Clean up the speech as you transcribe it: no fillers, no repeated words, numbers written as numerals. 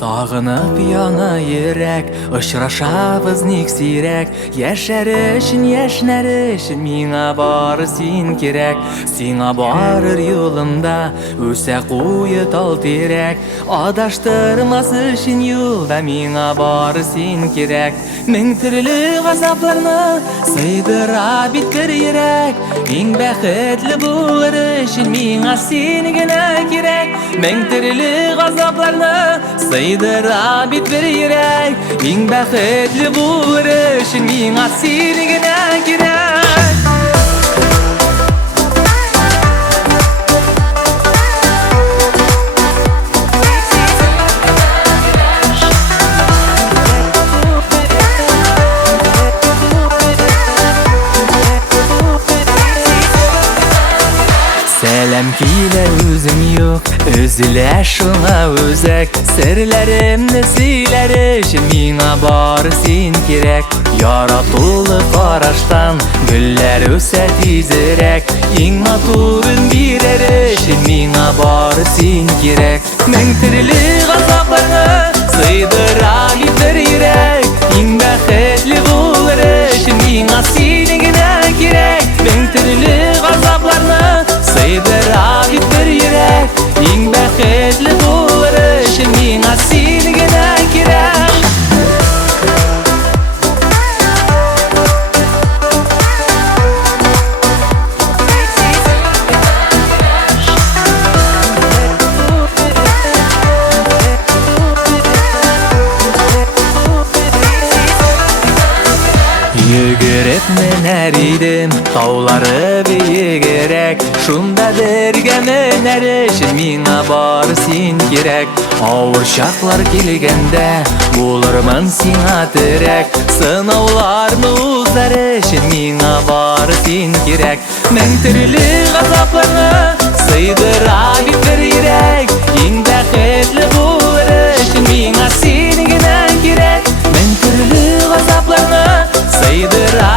Сағынып яңа ерек, ұшырашабыз ник сирек. Яшәр өчен, яшнәр өчен миңа бары син кирәк. Сиңа барыр юлымда үсә куе тал тирәк. Адаштырмас өчен юлда миңа бары син кирәк. Мең төрле газапларны сыйдыра бит бер йөрәк. Иң бәхетле булыр өчен миңа син генә кирәк. Мең төрле газапларны сыйдыра бит бер йөрәк. Иң бәхетле булыр өчен миңа син генә кирәк. Сәлем килә үзең юк, өзелә шуңа үзәк. Серләремне сөйләр өчен миңа бары син кирәк. Яратулы караштан гөлләр үсә тизрәк. Иң матурын бирер өчен миңа бары син кирәк. Мең төрле газапларны сыйдыра бит бер йөрәк. Иң бәхетле булыр өчен миңа син генә кирәк. Мең төрле газапларны сыйдыра бит бер йөрәк. Иң бәхетле булыр өчен миңа син генә кирәк. Йөгереп менәр идем таулары биегрәк. Шунда бергә менәр өчен миңа бары син кирәк. Авыр чаклар килгәндә булырмын сиңа терәк. Сынауларны узар өчен миңа бары син кирәк. Мең төрле газапларны сыйдыра бит бер йөрәк. Иң бәхетле булыр өчен миңа син генә кирәк. Мең төрле газапларны сыйдыра